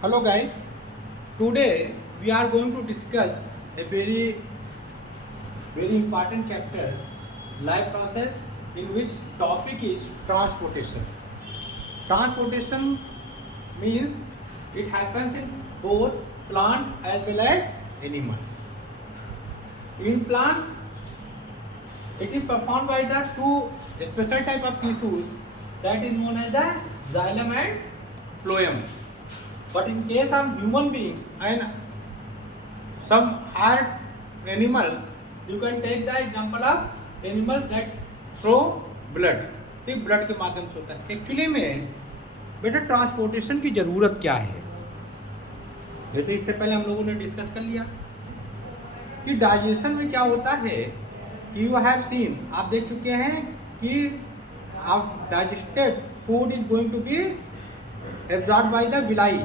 Hello guys, today we are going to discuss a very important chapter, life process, in which topic is transportation. Transportation means it happens in both plants as well as animals. In plants, it is performed by the two special type of tissues that is known as the xylem and phloem. But in case of human beings and some higher animals, you can take the example of animals that throw blood. ठीक, blood के माध्यम से होता है. Actually में बेटा transportation की ज़रूरत क्या है? जैसे इससे पहले हम लोगों ने डिस्कस कर लिया कि डाइजेशन में क्या होता है कि यू हैव सीन, आप देख चुके हैं कि आप digested food is going to be absorbed by the villi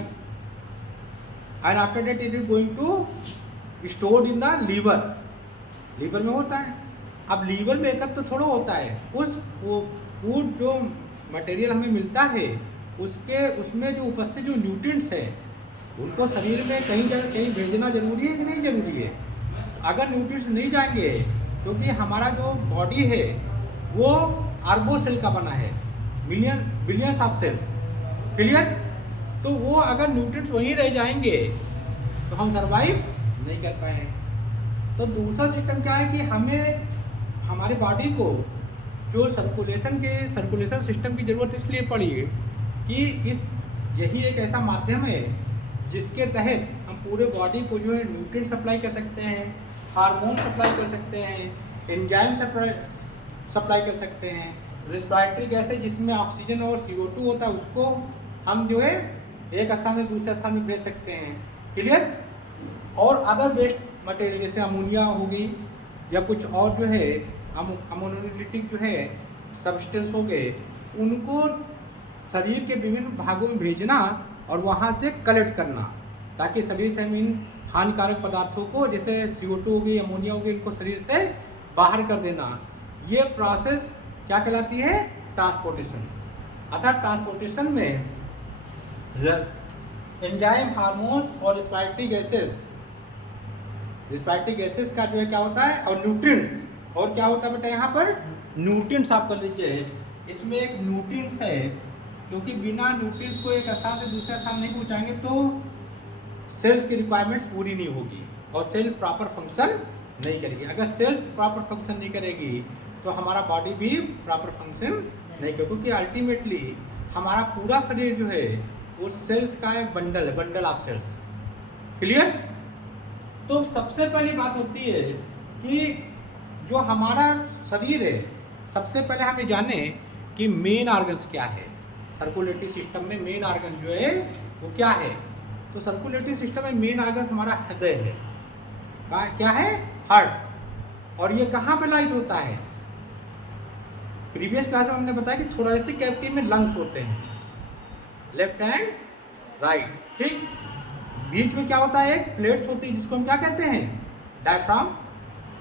and after that it is going to stored in the liver. Liver में होता है. अब लीवर में एकत्र तो थोड़ा होता है, उस वो फूड जो मटेरियल हमें मिलता है उसमें जो उपस्थित जो न्यूट्रिएंट्स है उनको शरीर में कहीं जगह कहीं भेजना जरूरी है कि नहीं जरूरी है? अगर न्यूट्रिएंट्स नहीं जाएंगे, क्योंकि हमारा जो बॉडी है वो अरबों सेल का बना है, बिलियंस ऑफ सेल्स. क्लियर? तो वो अगर न्यूट्रिएंट्स वहीं रह जाएंगे तो हम सरवाइव नहीं कर पाए. तो दूसरा सिस्टम क्या है कि हमें हमारी बॉडी को जो सर्कुलेशन सिस्टम की ज़रूरत इसलिए पड़ी कि यही एक ऐसा माध्यम है जिसके तहत हम पूरे बॉडी को जो है न्यूट्रिएंट सप्लाई कर सकते हैं, हार्मोन सप्लाई कर सकते हैं, एंजाइम सप्लाई कर सकते हैं, रेस्पिरेटरी गैस है जिसमें ऑक्सीजन और CO2 होता है उसको हम जो है एक स्थान से दूसरे स्थान में भेज सकते हैं. क्लियर? और अदर वेस्ट मटेरियल जैसे अमोनिया हो गई या कुछ और जो है अमोनोलिटिक जो है सब्सटेंस हो गए, उनको शरीर के विभिन्न भागों में भेजना और वहाँ से कलेक्ट करना ताकि शरीर से हम इन हानिकारक पदार्थों को जैसे CO2 हो गई, अमोनिया हो गई, इनको शरीर से बाहर कर देना. ये प्रोसेस क्या कहलाती है? ट्रांसपोर्टेशन. अर्थात ट्रांसपोर्टेशन में एंजाइम, हार्मोन्स और रिस्पिरेटरी गैसेस का जो है क्या होता है, और न्यूट्रिएंट्स. और क्या होता है बेटा यहाँ पर? न्यूट्रिएंट्स. आप कर लीजिए, इसमें एक न्यूट्रिएंट्स है, क्योंकि बिना न्यूट्रिएंट्स को एक स्थान से दूसरे स्थान नहीं पहुँचाएंगे तो सेल्स की रिक्वायरमेंट्स पूरी नहीं होगी और सेल प्रॉपर फंक्शन नहीं करेगी. अगर सेल प्रॉपर फंक्शन नहीं करेगी तो हमारा बॉडी भी प्रॉपर फंक्शन नहीं करेगा, क्योंकि अल्टीमेटली हमारा पूरा शरीर जो है वो सेल्स का एक बंडल है, बंडल ऑफ सेल्स. क्लियर? तो सबसे पहली बात होती है कि जो हमारा शरीर है, सबसे पहले हमें जाने कि मेन ऑर्गन्स क्या है. सर्कुलेटरी सिस्टम में मेन ऑर्गन जो है वो क्या है? तो सर्कुलेटरी सिस्टम में मेन ऑर्गन्स हमारा हृदय है. क्या है? हार्ट. और ये कहाँ पे लाइज होता है? प्रीवियस क्लास में हमने बताया कि थोरेसिक कैविटी में लंग्स होते हैं, लेफ्ट एंड राइट. ठीक, बीच में क्या होता है? प्लेट्स होती है जिसको हम क्या कहते हैं? डायफ्राम.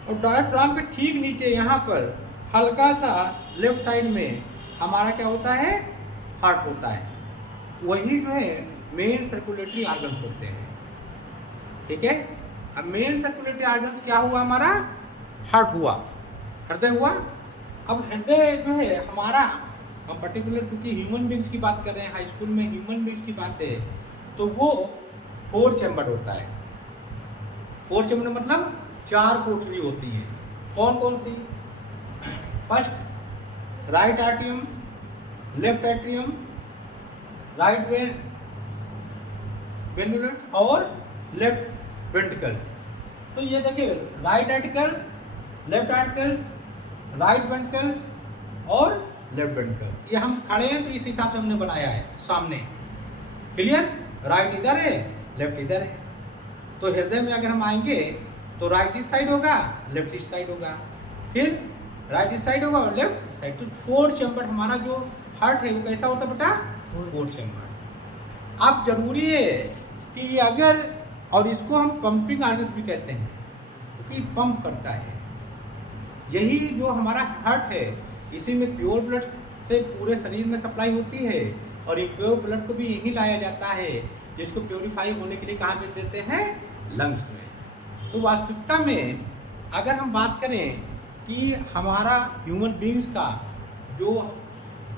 और डायफ्राम के ठीक नीचे यहाँ पर हल्का सा लेफ्ट साइड में हमारा क्या होता है? हार्ट होता है. वही जो है मेन सर्कुलेटरी ऑर्गन्स होते हैं. ठीक है? अब मेन सर्कुलेटरी ऑर्गन्स क्या हुआ? हमारा हार्ट हुआ, हृदय हुआ. अब हृदय जो है हमारा, हम पर्टिकुलर क्योंकि ह्यूमन बींग्स की बात कर रहे हैं, हाई स्कूल में ह्यूमन बींग्स की बात है, तो वो 4 चैम्बर होता है. 4 चैम्बर मतलब 4 कोठरी होती है. कौन कौन सी? First right atrium, left atrium, right ventricle और लेफ्ट वेंट्रिकल्स. तो ये देखिए, right auricle, left auricles, right ventricles और लेफ्ट वेंट्रिकल्स. ये हम खड़े हैं तो इस हिसाब से हमने बनाया है सामने. क्लियर? राइट इधर है, लेफ्ट इधर है. तो हृदय में अगर हम आएंगे तो राइट इस साइड होगा, लेफ्ट इस साइड होगा, फिर राइट इस साइड होगा और लेफ्ट इस साइड. तो 4 चैम्बर हमारा जो हार्ट है वो कैसा होता है बेटा? 4 चैम्बर. अब जरूरी है कि अगर, और इसको हम पंपिंग आर्टरीज भी कहते हैं क्योंकि पंप करता है. यही जो हमारा हार्ट है इसी में प्योर ब्लड से पूरे शरीर में सप्लाई होती है और इम्प्योर ब्लड को भी यहीं लाया जाता है जिसको प्योरीफाई होने के लिए कहाँ भेज देते हैं, लंग्स में। तो वास्तविकता में अगर हम बात करें कि हमारा ह्यूमन बींग्स का जो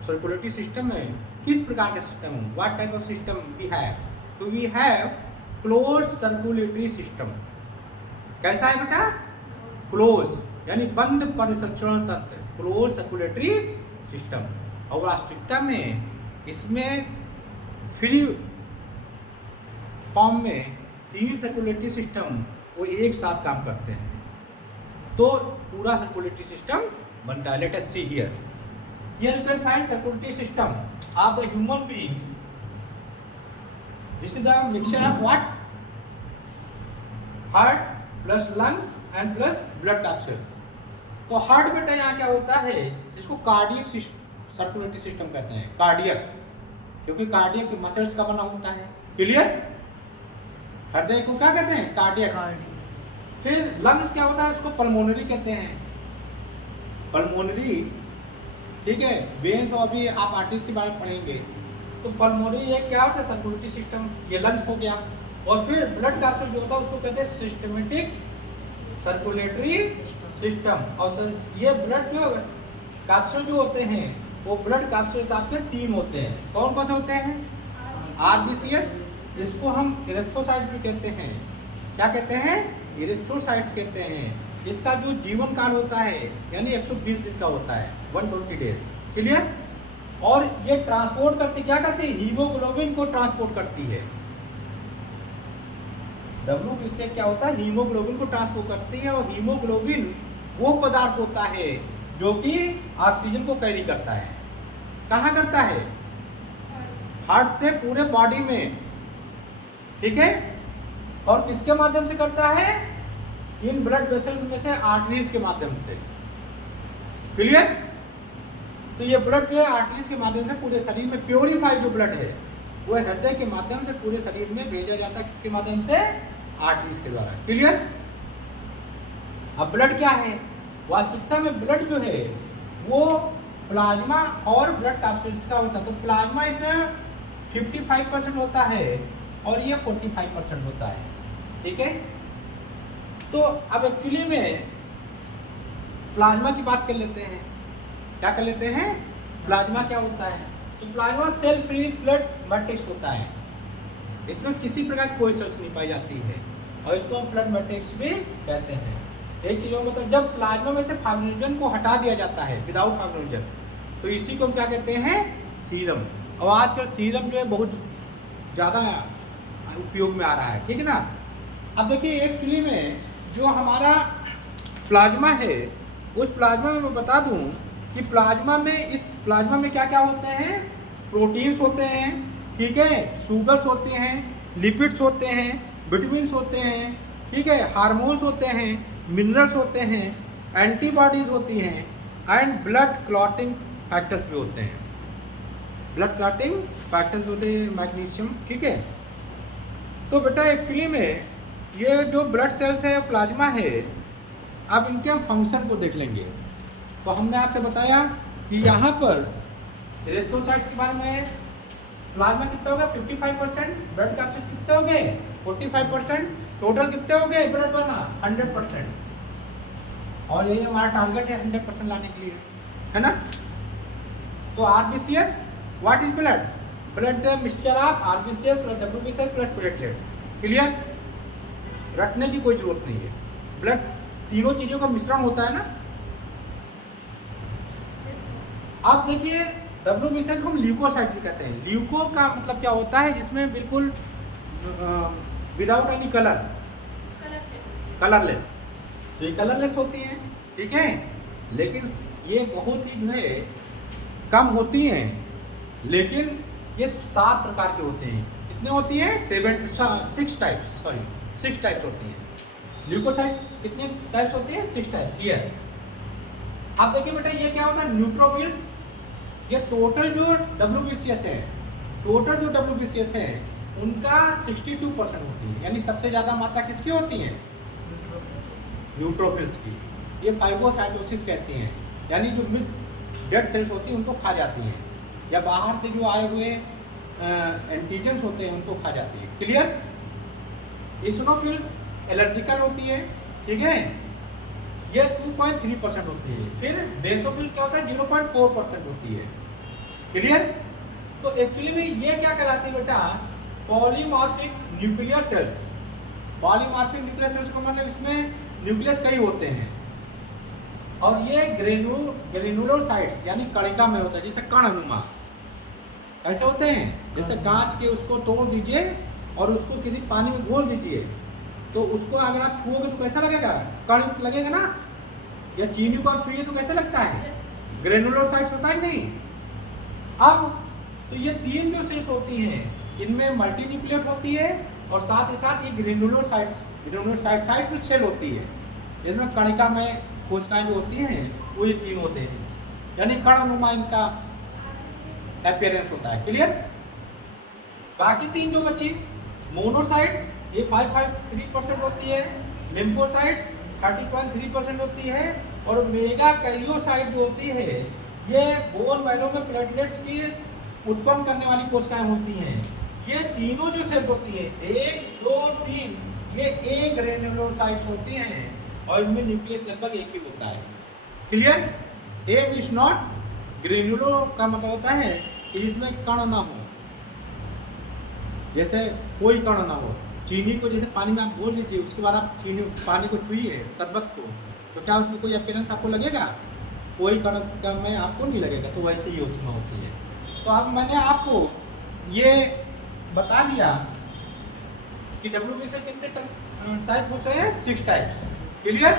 सर्कुलेटरी सिस्टम है किस प्रकार का सिस्टम है, what type of system we have, तो we have close circulatory system. कैसा है बेटा, क्लोज यानी बंद परिसंचरण तंत्र, क्लोज सर्कुलेटरी सिस्टम। और वास्तविकता में इसमें फ्री फॉर्म में 3 सर्कुलेटरी सिस्टम वो एक साथ काम करते हैं, तो पूरा सर्कुलेटरी सिस्टम बनता है। Let us see here, here you can find circulatory system of the human beings. This is the mixture of what, heart plus lungs and plus blood capsules. तो हार्ट बेटा यहाँ क्या होता है, जिसको कार्डियक सर्कुलेटरी सिस्टम कहते हैं, cardiac, क्योंकि कार्डियक मसल्स का बना होता है। क्लियर, हृदय को क्या कहते हैं, कार्डियक। फिर लंग्स क्या होता है, उसको पल्मोनरी कहते हैं, पल्मोनरी, ठीक है। वेन्स और अभी आप आर्टरीज के बारे में पढ़ेंगे। तो पल्मोनरी ये क्या होता है, सर्कुलेटरी सिस्टम, ये लंग्स हो गया। और फिर ब्लड कैप्सूल जो होता है उसको कहते हैं सिस्टमेटिक सर्कुलेटरी सिस्टम। और सर ये ब्लड जो कैप्सूल जो होते हैं वो ब्लड कैप्सूल्स आपके 3 होते हैं। कौन कौन से होते हैं, आरबीसीएस, इसको हम इरेथ्रोसाइट्स भी कहते हैं। क्या कहते हैं, इरेथ्रोसाइट्स कहते हैं। इसका जो जीवन काल होता है यानी 120 दिन का होता है, 120 डेज। क्लियर। और ये ट्रांसपोर्ट करती, क्या करती है, हीमोग्लोबिन को ट्रांसपोर्ट करती है। WBC क्या होता है, हीमोग्लोबिन को ट्रांसपोर्ट करती है। और हीमोग्लोबिन वो पदार्थ होता है जो कि ऑक्सीजन को कैरी करता है। कहाँ करता है, हार्ट से पूरे बॉडी में, ठीक है। और किसके माध्यम से करता है, इन ब्लड वेसल्स में से आर्टरीज के माध्यम से। क्लियर। तो ये ब्लड जो है आर्टरीज के माध्यम से पूरे शरीर में, प्योरीफाई जो ब्लड है वो हृदय के माध्यम से पूरे शरीर में भेजा जाता है। किसके माध्यम से, आर्टरीज के द्वारा। क्लियर। अब ब्लड क्या है, वास्तविकता में ब्लड जो है वो प्लाज्मा और ब्लड कैप्सूल्स का होता है। तो प्लाज्मा इसमें 55% होता है और ये 45% होता है, ठीक है। तो अब एक्चुअली में प्लाज्मा की बात कर लेते हैं। क्या कर लेते हैं, प्लाज्मा क्या होता है। तो plasma cell free blood matrix होता है। इसमें किसी प्रकार की कोई सेल्स नहीं पाई जाती है और इसको हम ब्लड मैट्रिक्स भी कहते हैं। एक चीज़ और मतलब, जब प्लाज्मा में से फाइब्रिनोजन को हटा दिया जाता है, विदाउट फाइब्रिनोजन, तो इसी को हम क्या कहते हैं, सीरम। और आजकल सीरम जो है बहुत ज़्यादा उपयोग में आ रहा है, ठीक है ना। अब देखिए एक्चुअली में जो हमारा प्लाज्मा है, उस प्लाज्मा में मैं बता दूं कि प्लाज्मा में, इस प्लाज्मा में क्या क्या होते हैं, प्रोटीन्स होते हैं, ठीक है, शुगर्स होते हैं, लिपिड्स होते हैं, विटामिन्स होते हैं, ठीक है, हार्मोन्स होते हैं, मिनरल्स होते हैं, एंटीबॉडीज होती हैं एंड ब्लड क्लॉटिंग फैक्टर्स भी होते हैं। ब्लड क्लॉटिंग फैक्टर्स होते हैं, मैग्नीशियम, ठीक है। तो बेटा एक्चुअली में ये जो ब्लड सेल्स है, प्लाज्मा है, अब इनके हम फंक्शन को देख लेंगे। तो हमने आपसे बताया कि यहाँ पर इरेथ्रोसाइट्स के बारे में, प्लाज्मा कितना होगा 55%, ब्लड कैप्सूल कितने हो गए 45%, टोटल कितने हो गए ब्लड बना 100%। और यही हमारा टारगेट है 100% लाने के लिए, है ना। तो RBCs, what is blood, blood mixture of RBCs plus डब्ल्यूबीसीएस प्लस प्लेटलेट्स। क्लियर, रटने की कोई जरूरत नहीं है। ब्लड तीनों चीजों का मिश्रण होता है ना। अब देखिए WBCS को हम ल्यूकोसाइट भी कहते हैं। ल्यूको का मतलब क्या होता है, जिसमें बिल्कुल विदाउट एनी कलर, कलरलेस। तो ये कलरलेस होती हैं, ठीक है, लेकिन ये बहुत ही जो है कम होती हैं। लेकिन ये 7 प्रकार के होते हैं। कितने होती हैं, 6 टाइप्स होती हैं। ल्यूकोसाइट कितने टाइप्स होती हैं, 6 टाइप्स। हियर आप देखिए बेटा, ये क्या होता है, न्यूट्रोफिल्स। ये टोटल जो WBCS है, टोटल जो WBCS है उनका 62% होती है, यानी सबसे ज़्यादा मात्रा किसकी होती है, न्यूट्रोफिल्स की। ये फाइगोसाइटोसिस कहती हैं, यानी जो मृत डेड सेल्स होती हैं उनको खा जाती हैं, या बाहर से जो आए हुए एंटीजन्स होते हैं उनको खा जाती है। क्लियर? इसिनोफिल्स एलर्जिकल होती है, ठीक है, ये 2.3% होती है। फिर बेसोफिल्स क्या होता है, 0.4% होती है। क्लियर? तो एक्चुअली में ये क्या कहलाती है बेटा, polymorphic nuclear cells. Polymorphic nuclear cells को मतलब इसमें न्यूक्लियस कई होते हैं और ये ग्रेनुलोसाइट्स यानी कणिका में होता है, जैसे कणनुमा ऐसे होते हैं, जैसे कांच के उसको तोड़ दीजिए और उसको किसी पानी में घोल दीजिए तो उसको अगर आप छुओगे तो कैसा लगेगा, कण लगेगा ना, या चीनी को आप छुइए तो कैसा लगता है, ग्रेनुलोसाइट्स होता है नहीं। अब तो ये तीन जो सेल्स होती हैं इनमें मल्टी न्यूक्लियट होती है और साथ ही साथ ये ग्रेनुलोसाइट्स में सेल होती है, जिसमें कणिका में कोशिकाएं जो होती हैं वो ये तीन होते हैं, यानी कणनुमा इनका अपीयरेंस होता है। क्लियर? बाकी तीन जो बची, मोनोसाइट्स ये 5.3% होती है, लिम्फोसाइट्स 30.3% होती है और मेगा कैरियोसाइट जो होती है ये बोन मैरो में प्लेटलेट्स की उत्पन्न करने वाली कोशिकाएं होती हैं। ये तीनों जो सेल्स होती हैं 1, 2, 3 ये एक ग्रेनुलोसाइट्स होती हैं और इनमें न्यूक्लियस लगभग एक ही होता है। क्लियर? एम इज नॉट, ग्रेनुलो का मतलब होता है कि इसमें कण ना हो, जैसे कोई कण ना हो। चीनी को जैसे पानी में आप घोल लीजिए, उसके बाद आप पानी को छुइए शरबत को, तो क्या उसमें कोई अपीयरेंस आपको लगेगा, कोई कण का में आपको नहीं लगेगा। तो वैसे ही उसमें होती है। तो अब मैंने आपको ये बता दिया कि WBCS कितने टाइप होते हैं, 6 टाइप्स। क्लियर?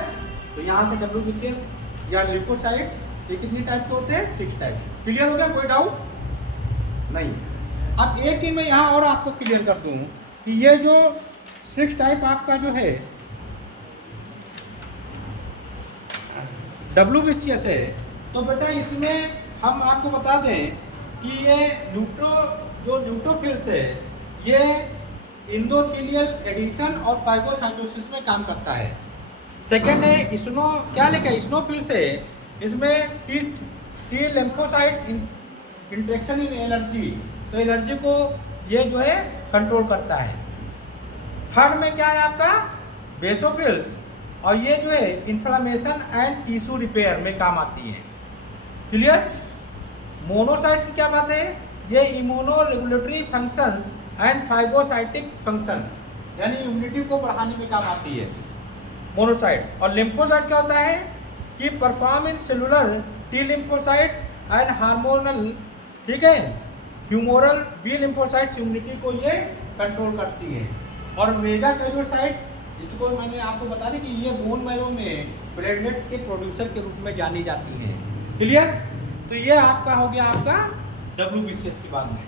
तो यहाँ से WBCS या ल्यूकोसाइट्स ये कितने टाइप के होते हैं, 6 टाइप। क्लियर हो गया? कोई डाउट नहीं। अब एक चीज मैं यहाँ और आपको क्लियर कर दूँ कि ये जो 6 टाइप आपका जो है WBCS है, तो बेटा इसमें हम आपको बता दें कि ये न्यूट्रोफिल्स है, ये इंडोथीलियल एडिशन और फाइगोसाइटोसिस में काम करता है। सेकेंड है क्या लिखा है, इसिनोफिल्स है, इसमें टी लिम्फोसाइट्स इंट्रैक्शन इन एलर्जी, तो एलर्जी को ये जो है कंट्रोल करता है। थर्ड में क्या है आपका, बेसोफिल्स, और ये जो है इन्फ्लामेशन एंड टिश्यू रिपेयर में काम आती है। क्लियर? मोनोसाइट्स की क्या बात है, ये immuno regulatory functions and phagocytic function यानी इम्यूनिटी को बढ़ाने में काम आती है मोनोसाइट्स। और लिम्फोसाइट्स क्या होता है कि perform in cellular T lymphocytes and hormonal, ठीक है, ह्यूमोरल बी लिम्फोसाइट्स इम्यूनिटी को ये कंट्रोल करती है। और मेगा कैरियोसाइट्स जिसको मैंने आपको बता दी कि ये बोन मैरो में प्लेटलेट्स के प्रोड्यूसर के रूप में जानी जाती हैं। क्लियर? तो ये आपका हो गया आपका WBCS के बाद में।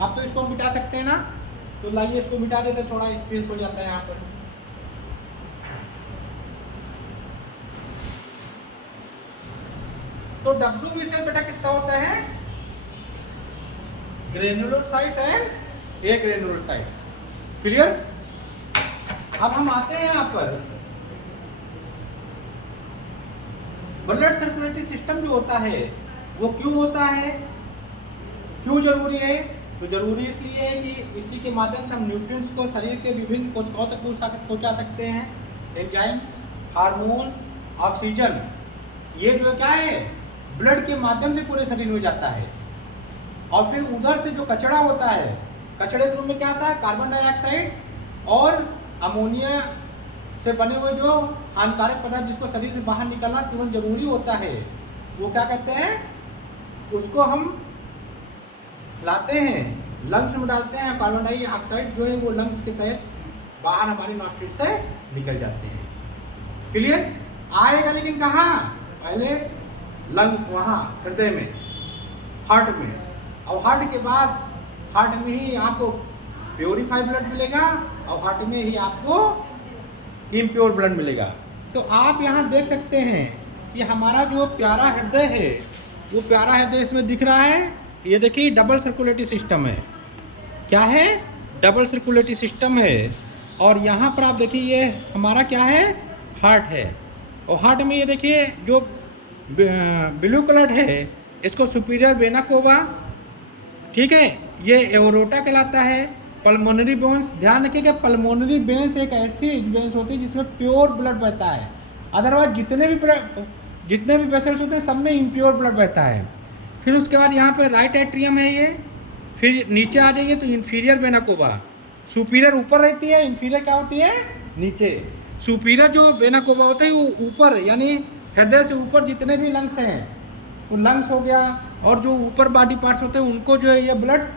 अब तो इसको मिटा सकते हैं ना, तो लाइए इसको मिटा देते, थोड़ा स्पेस हो जाता है यहाँ पर। तो WBCS बेटा कितना होता है, granulocytes and A granulocytes. Clear? अब हम आते हैं यहाँ पर ब्लड सर्कुलेटरी सिस्टम जो होता है वो क्यों होता है, क्यों जरूरी है? तो जरूरी इसलिए है कि इसी के माध्यम से हम न्यूट्रिएंट्स को शरीर के विभिन्न कोशिकाओं तक पहुंचा सकते हैं। एंजाइम, हार्मोन, ऑक्सीजन, ये जो क्या है ब्लड के माध्यम से पूरे शरीर में जाता है। और फिर उधर से जो कचरा होता है, कचरे के रूप में क्या आता है, कार्बन डाइऑक्साइड और अमोनिया से बने हुए जो हानिकारक पदार्थ जिसको शरीर से बाहर निकालना तुरंत जरूरी होता है, वो क्या कहते हैं, उसको हम लाते हैं लंग्स में डालते हैं। कार्बन डाइऑक्साइड जो है वो लंग्स के तहत बाहर हमारे नॉस्ट्रिल से निकल जाते हैं। क्लियर? आएगा लेकिन कहाँ, पहले लंग वहाँ हृदय में, हार्ट में, और हार्ट के बाद हार्ट में ही आपको प्योरीफाइड ब्लड मिलेगा और हार्ट में ही आपको इम्प्योर ब्लड मिलेगा। तो आप यहाँ देख सकते हैं कि हमारा जो प्यारा हृदय है वो प्यारा हृदय इसमें दिख रहा है। ये देखिए डबल सर्कुलेटरी सिस्टम है। क्या है? डबल सर्कुलेटरी सिस्टम है। और यहाँ पर आप देखिए ये हमारा क्या है, हार्ट है। और हार्ट में ये देखिए जो ब्लू कलर है इसको सुपीरियर वेना कोवा ठीक है, ये एओरोटा कहलाता है। पल्मोनरी वेन्स, ध्यान रखिएगा पल्मोनरी वेन्स एक ऐसी वेन्स होती है जिसमें प्योर ब्लड बहता है। अदरवाइज जितने भी वेसल्स होते हैं सब में इम्प्योर ब्लड बहता है। फिर उसके बाद यहाँ पे राइट एट्रियम है ये। फिर नीचे आ जाइए तो इन्फीरियर वेना कोवा, सुपीरियर ऊपर रहती है, इन्फीरियर क्या होती है नीचे। सुपीरियर जो वेना कोवा होता है वो ऊपर, यानी हृदय से ऊपर जितने भी लंग्स हैं, वो लंग्स हो गया और जो ऊपर बॉडी पार्ट्स होते हैं उनको जो है ये ब्लड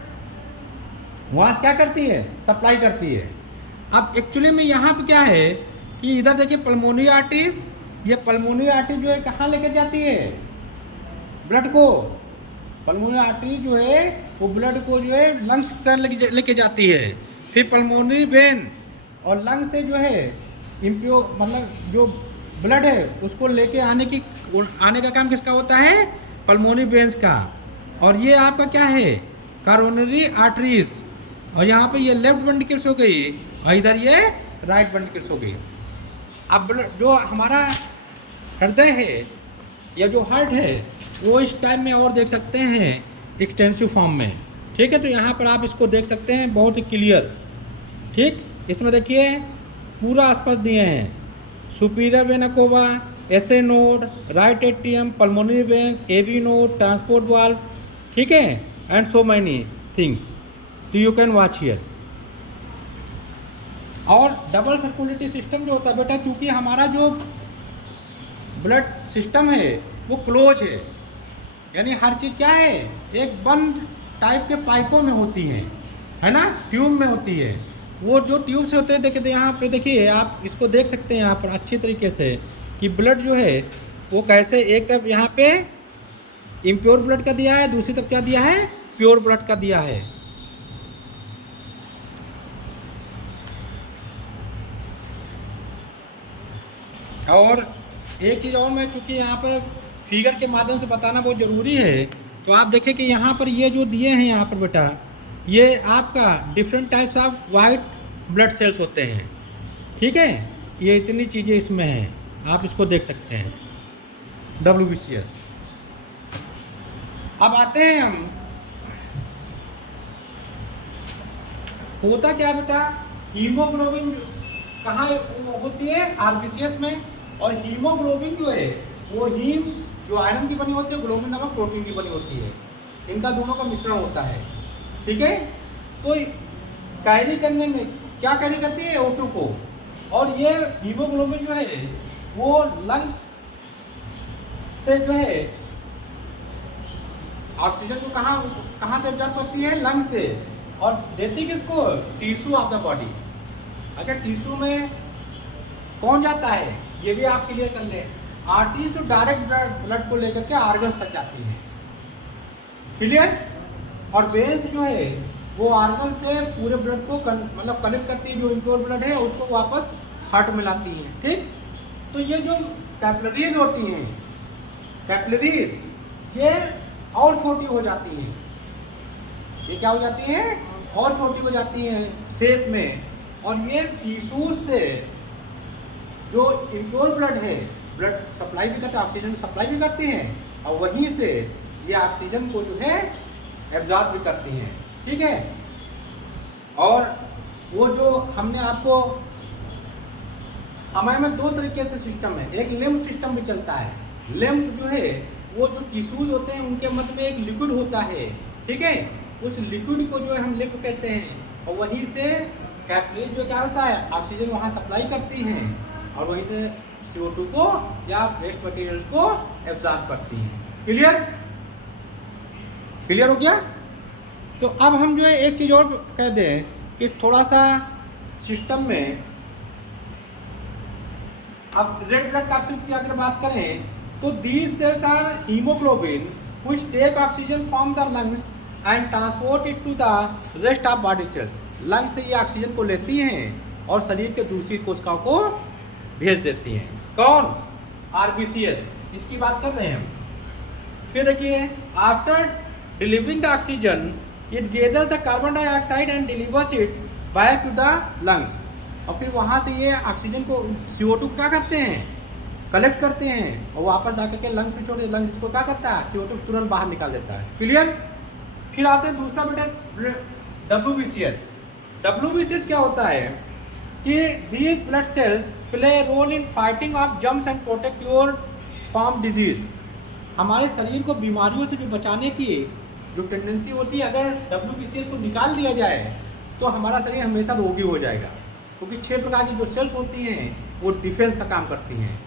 वहाँ से क्या करती है, सप्लाई करती है। अब एक्चुअली में यहाँ पे क्या है कि इधर देखिए पल्मोनरी आर्टरीज, ये पल्मोनरी आर्टरी जो है कहाँ लेकर जाती है ब्लड को। पल्मोनरी आर्टरी जो है वो ब्लड को जो है लंग्स तक लेके जाती है। फिर पल्मोनरी वेन और लंग्स से जो है इम्प्योर मतलब जो ब्लड है उसको लेके आने का काम किसका होता है, पल्मोनरी वेन्स का। और ये आपका क्या है, करोनरी आर्टरीज। और यहाँ पे ये लेफ्ट वेंट्रिकल्स हो गई और इधर ये राइट वेंट्रिकल्स हो गई। अब जो हमारा हृदय है या जो हार्ट है वो इस टाइम में और देख सकते हैं एक्सटेंसिव फॉर्म में। ठीक है, तो यहाँ पर आप इसको देख सकते हैं बहुत ही क्लियर। ठीक, इसमें देखिए पूरा स्पष्ट दिए हैं, superior vena cava, SA node, right atrium, pulmonary veins, AV node, transport valve, ठीक है, एंड सो मैनी थिंग्स। तो यू कैन वॉच हियर। और डबल सर्कुलेटरी सिस्टम जो होता है बेटा, चूंकि हमारा जो ब्लड सिस्टम है वो क्लोज है, यानी हर चीज़ क्या है एक बंद टाइप के पाइपों में होती है ना, ट्यूब में होती है। वो जो ट्यूब से होते हैं, देखिए यहाँ पे देखिए आप इसको देख सकते हैं यहाँ पर अच्छी तरीके से कि ब्लड जो है वो कैसे, एक तरफ यहाँ पे इम्प्योर ब्लड का दिया है, दूसरी तरफ क्या दिया है, प्योर ब्लड का दिया है। और एक चीज़ और मैं चूँकि यहाँ पर फिगर के माध्यम से बताना बहुत ज़रूरी है, तो आप देखें कि यहाँ पर ये जो दिए हैं यहाँ पर बेटा, ये आपका different types of white blood sales होते हैं। ठीक है, ये इतनी चीज़ें इसमें हैं, आप इसको देख सकते हैं WBCS। अब आते हैं हम, होता क्या बेटा, हीमोग्लोबिन कहाँ होती है, RBCS में। और हीमोग्लोबिन जो है वो हीम जो आयरन की बनी होती है, ग्लोबिन नामक प्रोटीन की बनी होती है, इनका दोनों का मिश्रण होता है। ठीक है, तो कैरी करने में क्या कैरी करती है, O2 को। और ये हीमोग्लोबिन जो है वो लंग्स से जो है ऑक्सीजन को कहाँ से एब्जॉर्ब करती है, लंग्स से, और देती किसको, टिश्यू ऑफ द बॉडी। अच्छा, टिश्यू में कौन जाता है ये भी आप क्लियर कर लें। आर्टरीज तो डायरेक्ट ब्लड को लेकर के आर्गन्स तक जाती है, क्लियर। और वेन्स जो है वो आर्गन से पूरे ब्लड को मतलब कलेक्ट करती है, जो इम्प्योर ब्लड है उसको वापस हार्ट में लाती है। ठीक, तो ये जो कैपिलरीज होती हैं, कैपिलरीज ये और छोटी हो जाती हैं, ये क्या हो जाती हैं, और छोटी हो जाती हैं शेप में। और ये टिश्यूज से जो इम्प्योर ब्लड है, ब्लड सप्लाई भी करते हैं, ऑक्सीजन सप्लाई भी करती हैं, और वहीं से ये ऑक्सीजन को जो है एब्जॉर्ब भी करती हैं। ठीक है, और वो जो हमने आपको, हमारे में दो तरीके से सिस्टम है, एक लिम्फ सिस्टम भी चलता है। लिम्फ जो है वो जो टिश्यूज होते हैं उनके मध्य में एक लिक्विड होता है। ठीक है, उस लिक्विड को जो है हम लिम्फ कहते हैं, और वहीं से कैपिलरी जो क्या होता है, ऑक्सीजन वहाँ सप्लाई करती हैं, और वहीं से CO2 को या वेस्ट मटेरियल्स को एब्जॉर्ब करती हैं। क्लियर, क्लियर हो गया। तो अब हम जो है एक चीज़ और कह दें कि थोड़ा सा सिस्टम में, अब रेड ब्लड कैप्सूल की अगर बात करें तो these cells are haemoglobin which take oxygen from the lungs and transport it to the rest of body cells. Lungs से ये ऑक्सीजन को लेती हैं और शरीर के दूसरी कोशिकाओं को भेज देती हैं। कौन, RBCS, इसकी बात कर रहे हैं हम। फिर देखिए, after delivering the oxygen it gathers the carbon dioxide and delivers it back to the lungs. और फिर वहाँ से ये ऑक्सीजन को, CO2 क्या करते हैं, कलेक्ट करते हैं और वापस जाकर के लंग्स में छोड़ते हैं। लंग्स इसको क्या करता है, CO2 तुरंत बाहर निकाल देता है। क्लियर। फिर आते हैं दूसरा बेटा WBCS। WBCS क्या होता है कि these blood cells play a role in fighting off germs and protect your from disease। हमारे शरीर को बीमारियों से जो बचाने की जो टेंडेंसी होती है, अगर WBCS को निकाल दिया जाए तो हमारा शरीर हमेशा रोगी हो जाएगा, क्योंकि 6 प्रकार की जो सेल्स होती हैं वो डिफेंस का काम करती हैं।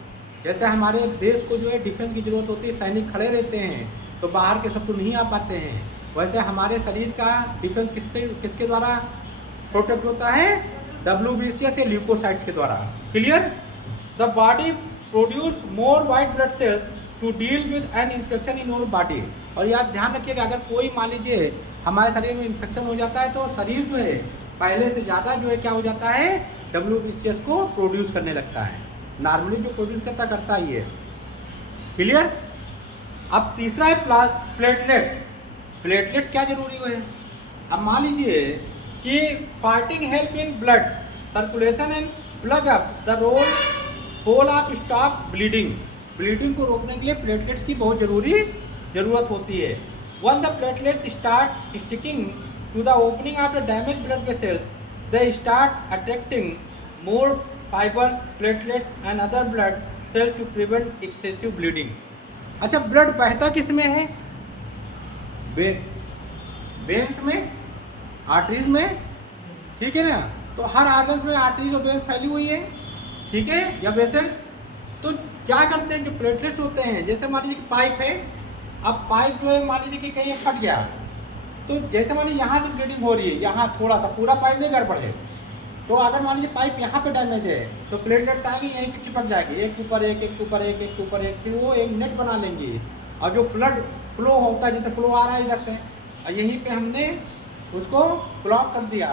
जैसे हमारे देश को जो है डिफेंस की ज़रूरत होती है, सैनिक खड़े रहते हैं तो बाहर के शत्रु नहीं आ पाते हैं, वैसे हमारे शरीर का डिफेंस किसके द्वारा प्रोटेक्ट होता है? WBCS या ल्यूकोसाइट्स के द्वारा। Clear? The body produce more white blood cells to deal with an infection in your body. और यार ध्यान रखिएगा, अगर कोई मान लीजिए हमारे शरीर में इन्फेक्शन हो जाता है तो शरीर जो है पहले से ज़्यादा जो है क्या हो जाता है? WBCS को प्रोड्यूस करने लगता है। नॉर्मली जो प्रोड्यूस करता ही है। क्लियर? अब तीसरा है प्लेटलेट्स। प्लेटलेट्स क्या जरूरी है? अब मान लीजिए कि fighting help in blood circulation and plug up the hole of stop bleeding. Bleeding को रोकने के लिए प्लेटलेट्स की बहुत ज़रूरत होती है। When the platelets start sticking to the opening of the damage blood vessels, they start attracting more fibres, platelets and other blood cells to prevent excessive bleeding. अच्छा, ब्लड बहता किस में है? वेन्स में, आर्टरीज में, ठीक है ना? तो हर आर्गन्स में आर्टरीज और वेन्स फैली हुई है, ठीक है, या वेसल्स। तो क्या करते हैं, जो प्लेटलेट्स होते हैं, जैसे मान लीजिए पाइप है, अब पाइप जो है मान लीजिए कि कहीं फट गया, तो जैसे मान लीजिए यहाँ से ब्लीडिंग हो रही है, यहाँ थोड़ा सा, पूरा पाइप नहीं गड़बड़ है, तो अगर मान लीजिए पाइप यहाँ पे डैमेज है तो प्लेटलेट्स आएंगे, यहीं पे चिपक जाएगी, एक के ऊपर एक, एक के ऊपर एक, एक के ऊपर एक, फिर वो एक नेट बना लेंगी। और जो फ्लड फ्लो होता है, जैसे फ्लो आ रहा है इधर से, और यहीं पे हमने उसको ब्लॉक कर दिया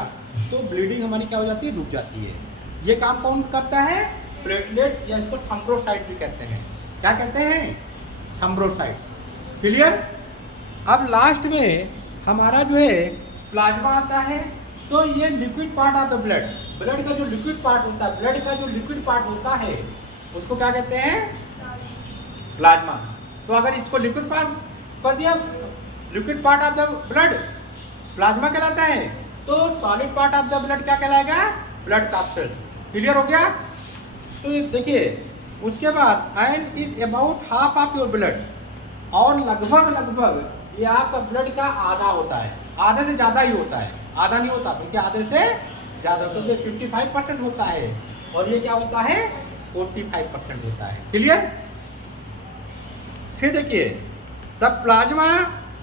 तो ब्लीडिंग हमारी क्या हो जाती है? रुक जाती है। ये काम कौन करता है? प्लेटलेट्स, या इसको थ्रोम्बोसाइट्स भी कहते हैं। क्या कहते हैं? थ्रोम्बोसाइट्स। क्लियर? अब लास्ट में हमारा जो है प्लाज्मा आता है। तो ये liquid part of the blood, blood का जो लिक्विड पार्ट होता है, ब्लड का जो लिक्विड पार्ट होता है उसको क्या कहते हैं? प्लाज्मा। तो अगर इसको लिक्विड पार्ट कर दिया, liquid part of the blood plasma कहलाता है, तो solid part of the blood क्या कहलाएगा? Blood capsules. क्लियर हो गया? तो देखिए, उसके बाद and is about half of your blood, और लगभग ये आपका ब्लड का आधा होता है, आधे से ज़्यादा ही होता है, आधा नहीं होता बल्कि आधे से ज़्यादा, तो ये 55% होता है और ये क्या होता है? 45% होता है। क्लियर? फिर देखिए, the plasma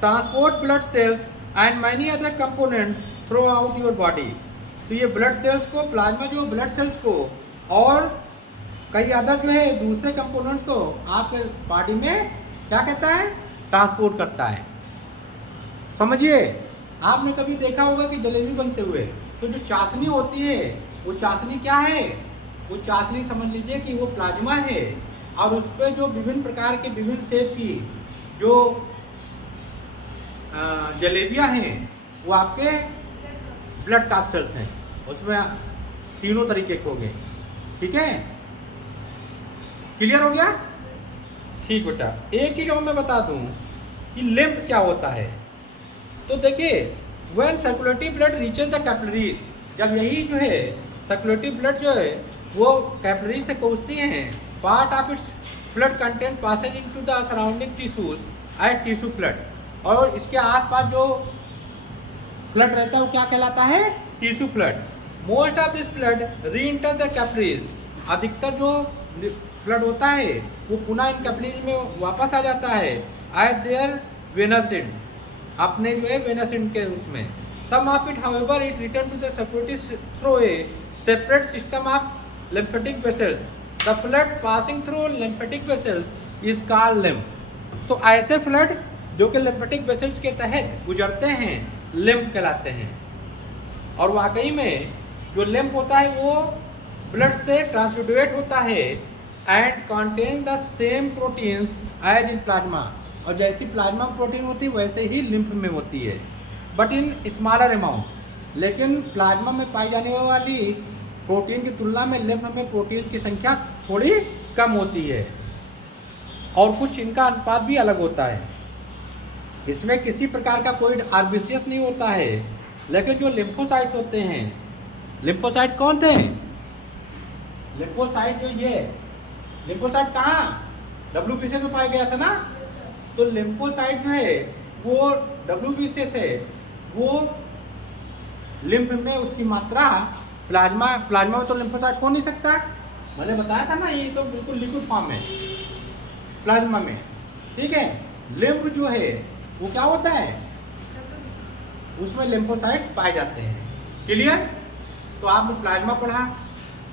transport blood cells and many other components through out your body. तो ये ब्लड सेल्स को, प्लाज्मा जो ब्लड सेल्स को और कई अदर जो है दूसरे कंपोनेंट्स को आपके बॉडी में क्या कहता है? ट्रांसपोर्ट करता है। समझिए, आपने कभी देखा होगा कि जलेबी बनते हुए तो जो चाशनी होती है, वो चाशनी क्या है? वो चाशनी समझ लीजिए कि वो प्लाज्मा है, और उस पर जो विभिन्न प्रकार के विभिन्न शेप की जो जलेबियाँ हैं वो आपके ब्लड कैप्सूल्स हैं। उसमें तीनों तरीके के हो गए। ठीक है? क्लियर हो गया? ठीक बेटा, एक चीज़ और मैं बता दूं कि लिम्फ क्या होता है। तो देखिए, when circulative blood reaches the capillaries, जब यही जो है सर्कुलेटिव ब्लड जो है वो कैपिलरीज तक पहुँचती हैं, part of its blood content passes into the surrounding tissues at tissue blood, और इसके आसपास जो ब्लड रहता है वो क्या कहलाता है? Tissue blood. Most of this blood री इंटर द कैपिलरीज, अधिकतर जो ब्लड होता है वो पुनः इन कैपिलरीज में वापस आ जाता है एट देयर वेनस एंड, अपने जो है वेनस एंड के उसमें। Some of it however it return to the circulatory through a separate system of lymphatic vessels, the blood passing through lymphatic vessels is called lymph. तो ऐसे blood जो कि lymphatic vessels के तहत गुजरते हैं लिम्फ कहलाते हैं। और वाकई में जो लिम्फ होता है वो ब्लड से ट्रांसफ्यूटेड होता है and contain the same proteins as in plasma, और जैसी प्लाज्मा प्रोटीन होती है वैसे ही लिम्फ में होती है, बट इन स्मॉलर अमाउंट। लेकिन प्लाज्मा में पाई जाने वाली प्रोटीन की तुलना में लिम्फ में प्रोटीन की संख्या थोड़ी कम होती है, और कुछ इनका अनुपात भी अलग होता है। इसमें किसी प्रकार का कोई आर्बिशियस नहीं होता है, लेकिन जो लिम्फोसाइट्स होते हैं, लिम्फोसाइट कौन थे? लिम्फोसाइट जो ये लिम्फोसाइट कहाँ WBC में पाया गया था ना, तो लिम्फोसाइट जो है वो WBC से वो लिम्फ में उसकी मात्रा प्लाज्मा में तो लिम्फोसाइट हो नहीं सकता, मैंने बताया था ना, ये तो बिल्कुल लिक्विड फॉर्म है प्लाज्मा में, ठीक है। लिम्फ जो है वो क्या होता है, उसमें लिम्फोसाइट्स पाए जाते हैं। क्लियर? तो आपने प्लाज्मा पढ़ा,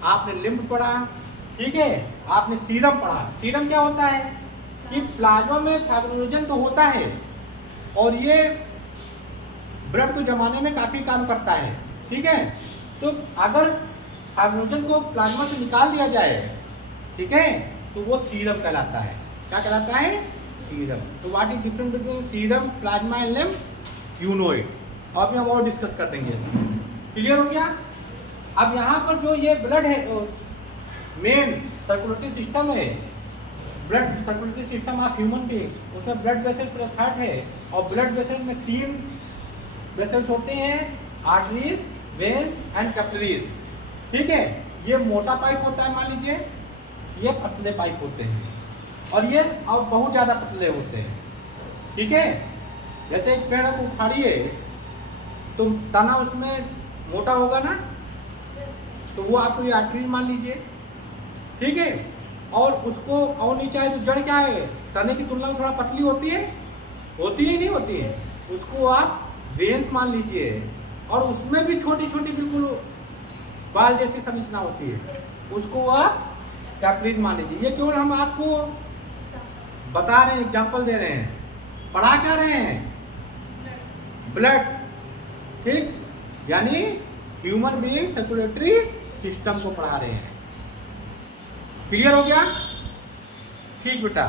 आपने लिम्फ पढ़ा, ठीक है, आपने सीरम पढ़ा। सीरम क्या होता है कि प्लाज्मा में फाइब्रिनोजन तो होता है और ये ब्लड को जमाने में काफ़ी काम करता है, ठीक है। तो अगर फाइब्रिनोजन को प्लाज्मा से निकाल दिया जाए, ठीक है, तो वो सीरम कहलाता है। क्या कहलाता है? सीरम। तो what is difference between serum, plasma and lymph? You know it. अभी हम और डिस्कस कर देंगे। क्लियर हो गया? अब यहाँ पर जो ये ब्लड है, मेन सर्कुलेटरी सिस्टम है, blood circulatory system of human being, उसमें ब्लड वेसल प्लस हार्ट है, और ब्लड वेसल में 3 वेसल्स होते हैं, आर्टरीज, वेन्स एंड कैपिलरीज, ठीक है। ये मोटा पाइप होता है, मान लीजिए, ये पतले पाइप होते हैं, और ये और बहुत ज़्यादा पतले होते हैं, ठीक है। जैसे एक पेड़ को उखाड़िए तो तना उसमें मोटा होगा ना, तो वो आपको ये आर्टरी मान लीजिए, ठीक है। और उसको और नीचे आए तो जड़ क्या है, तने की तुलना में थोड़ा पतली होती है, होती है नहीं होती है, उसको आप वेन्स मान लीजिए, और उसमें भी छोटी छोटी बिल्कुल बाल जैसी संरचना होती है, उसको आप कैपिलरीज मान लीजिए। ये केवल हम आपको बता रहे हैं, एग्जाम्पल दे रहे हैं, पढ़ा क्या रहे हैं? ब्लड, ठीक, यानी ह्यूमन बीइंग सर्कुलेटरी सिस्टम को पढ़ा रहे हैं। क्लियर हो गया? ठीक बेटा।